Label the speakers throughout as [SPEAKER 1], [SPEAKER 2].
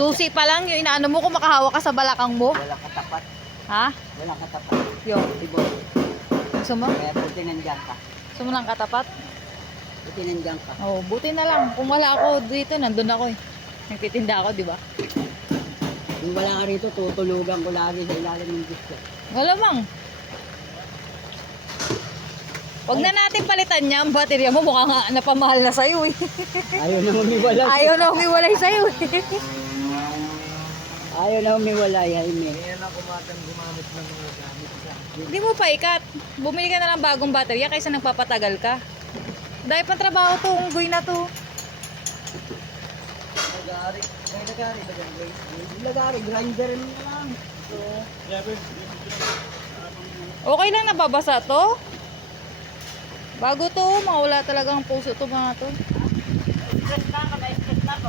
[SPEAKER 1] Susi pa lang, yung inaano mo kung makahawa ka sa balakang mo.
[SPEAKER 2] Wala katapat.
[SPEAKER 1] Ha?
[SPEAKER 2] Wala katapat.
[SPEAKER 1] Yung,
[SPEAKER 2] Ibo.
[SPEAKER 1] gusto mo?
[SPEAKER 2] Kaya buti nandiyan ka.
[SPEAKER 1] Gusto mo ng katapat?
[SPEAKER 2] Buti nandiyan ka.
[SPEAKER 1] Oo, buti na lang. Kung wala ako dito, nandun ako eh. Nagtitinda ako, di ba?
[SPEAKER 2] Kung wala ka rito, tutulugan ko lagi sa ilalim ng gusto.
[SPEAKER 1] Wala mang. Huwag na natin palitan niya. Ang baterya mo mukhang nga napamahal na sa'yo eh.
[SPEAKER 2] Ayaw na umiwalay.
[SPEAKER 1] Ayaw na humiwalay sa'yo eh.
[SPEAKER 2] Ayaw na umiwalay, Jaime.
[SPEAKER 1] Hindi mo pa ikat. Bumili ka na lang bagong baterya kaysa nagpapatagal ka. Dahil pang trabaho to, unggoy na to.
[SPEAKER 2] Lagari. Ay, lagari. Lagari. Lagari. Grinder mo na lang. So,
[SPEAKER 1] Okay lang nababasa to. Bago to, mga wala talagang puso to mga to.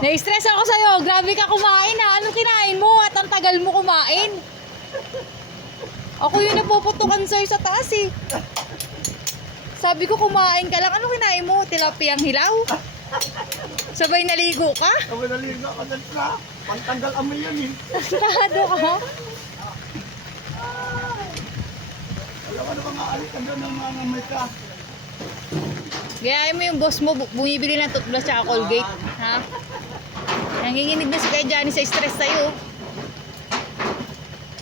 [SPEAKER 1] Na-stress ako sa'yo. Grabe ka kumain ha. Anong kinain mo at ang tagal mo kumain? Ako yung napuputukan sa'yo sa taas eh. Sabi ko kumain ka lang. Anong kinain mo? Tilapiyang hilaw? Sabay naligo ka?
[SPEAKER 3] Kami naligo ka dyan sa pantanggal amoy yan eh.
[SPEAKER 1] Tado ka?
[SPEAKER 3] Alam ka na mga alit ka doon ng mga may ka.
[SPEAKER 1] Gayahin mo yung boss mo, bu- bumibili ng toothbrush at Colgate. Ha? Nanginginig na si Kuya Johnny sa stress sa'yo.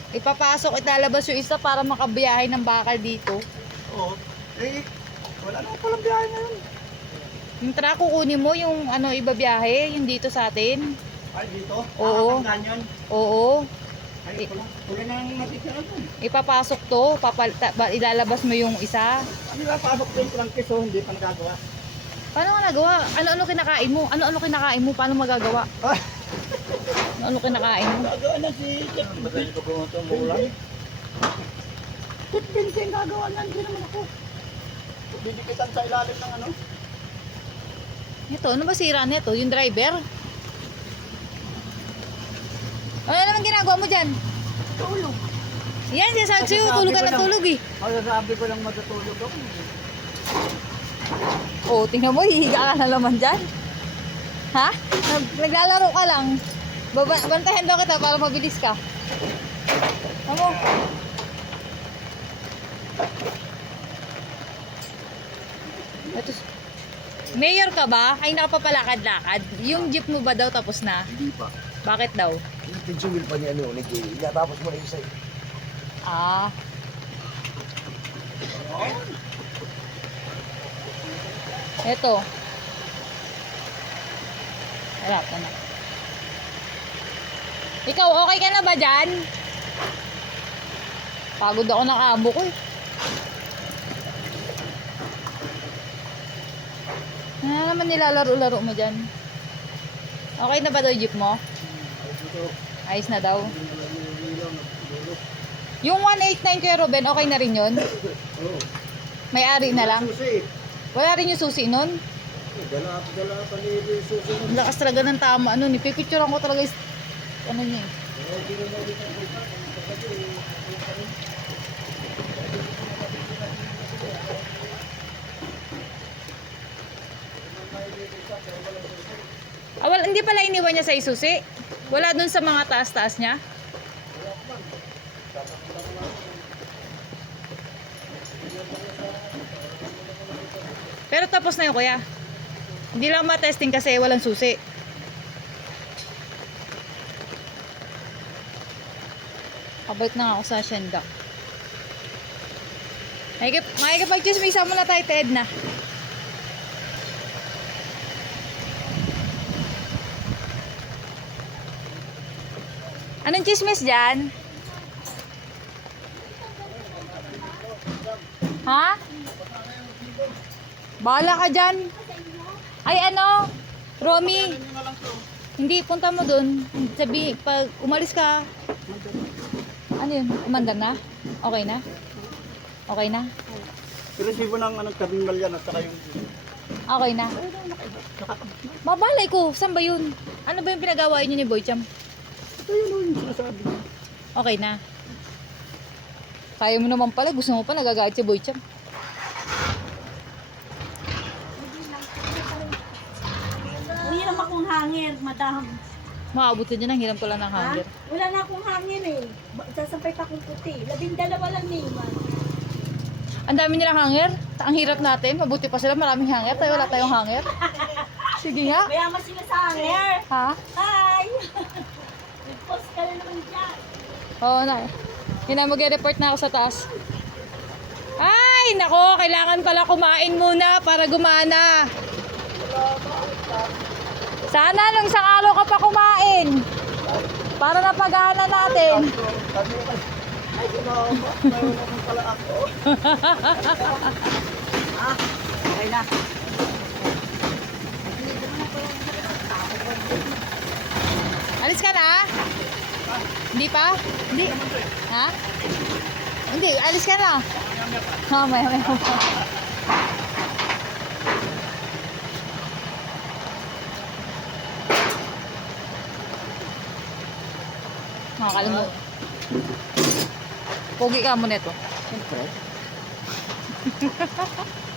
[SPEAKER 1] Ipapasok, italabas yung isa para makabiyahe ng bakal dito.
[SPEAKER 3] Oo. Eh, wala na palang biyahe na yun.
[SPEAKER 1] Yung truck, kukunin mo yung ano, ibabiyahe, yung dito sa atin.
[SPEAKER 3] Ay, dito?
[SPEAKER 1] Oo.
[SPEAKER 3] Ah, ganyan.
[SPEAKER 1] Oo.
[SPEAKER 3] Ay, wala, wala nang matitira doon.
[SPEAKER 1] Ipapasok to, papal, ba- ilalabas mo yung isa.
[SPEAKER 3] Ano na, pasok din ko lang keso, hindi pa nagagawa.
[SPEAKER 1] Nagawa? Ano-ano kinakain mo? Ano-ano kinakain mo? Paano magagawa? Ano-ano kinakain mo?
[SPEAKER 3] nagagawa na si Chef. Magaling ko kung ito umulan. Chef Vincent, gagawa na, hindi naman ako. Bidikitan sa ilalim ng ano.
[SPEAKER 1] Ito, ano ba sira nito? Yung driver? Ano naman ginagawa mo dyan?
[SPEAKER 2] tulog.
[SPEAKER 1] Yan, sinasabi sa'yo,
[SPEAKER 2] Sabi
[SPEAKER 1] tulog ka ng tulog eh.
[SPEAKER 2] Masasabi ko lang matutulog ako.
[SPEAKER 1] Oo, tingnan mo, hihiga ka na naman dyan. Ha? Nag- Naglalaro ka lang. Baba, bantayan daw kita para mabilis ka. Ano? Ito, Mayor ka ba? Ay nakapapalakad-lakad. Yung jeep mo ba daw tapos na?
[SPEAKER 3] Hindi pa.
[SPEAKER 1] Bakit daw?
[SPEAKER 3] Will pa ni ano, ni Jay. Itatapos mo na yung sa'yo.
[SPEAKER 1] Ah. Ito. Harap na. Ikaw, okay ka na ba dyan? Pagod ako ng amo ko eh. Ano naman nilalaro-laro mo dyan? Okay na ba daw jeep mo? Ayos na daw. Yung 189 kay Ruben, okay na rin yun? May-ari na lang. Wala rin yung susi nun.
[SPEAKER 3] Dala, dala pa ni Susi.
[SPEAKER 1] Ang lakas talaga ng tama. Ano, nipipicturean ko talaga is, ano niya eh. Ah, wala, hindi pala iniwan niya sa isusi. Wala dun sa mga taas-taas niya. Pero tapos na yun, kuya. Hindi lang ma-testing kasi walang susi. Kabalik na ako sa Shendak. Makikip, makikipag-chismisa muna tayo, Ted na. Anong chismis dyan? Ha? Bahala ka dyan. Ay ano, Romy, hindi, punta mo dun. Sabi, pag umalis ka, ano yun, umandar na? Okay na? Okay na?
[SPEAKER 3] Resibo ng ano, terminal yan at saka yung...
[SPEAKER 1] Okay na? Mabalay ko, saan ba yun? Ano ba yung pinagawa niyo ni Boy Cham?
[SPEAKER 3] Ito yun yung sinasabi.
[SPEAKER 1] Okay na? Kaya mo naman pala, gusto mo pa nagagalit si Boy
[SPEAKER 4] Hangin, madam.
[SPEAKER 1] Makabot din yan, ang hiram ko lang ng
[SPEAKER 4] Ha?
[SPEAKER 1] hanger.
[SPEAKER 4] Wala na akong hangin eh. Ba- Sasampay pa akong puti. Labing dalawa lang ni Iman.
[SPEAKER 1] Ang dami nilang hanger. Ang hirap natin. Mabuti pa sila, maraming hanger. Tayo wala tayong hanger. Sige nga.
[SPEAKER 4] Mayaman sila sa hanger.
[SPEAKER 1] Ha?
[SPEAKER 4] Hi! Nag-post ka na naman dyan.
[SPEAKER 1] Oo na. Yun na, mag-report na ako sa taas. Ay, nako, kailangan pala kumain muna para gumana. Sana nung isang araw ka pa kumain. Para napagana natin.
[SPEAKER 3] Ay, pala ako.
[SPEAKER 2] Okay na.
[SPEAKER 1] Alis ka na? Hindi pa? Hindi. Ha? Hindi, alis ka na. Ha, may may Nakakalimutan. Pogi ka mo nito.
[SPEAKER 2] Siyempre.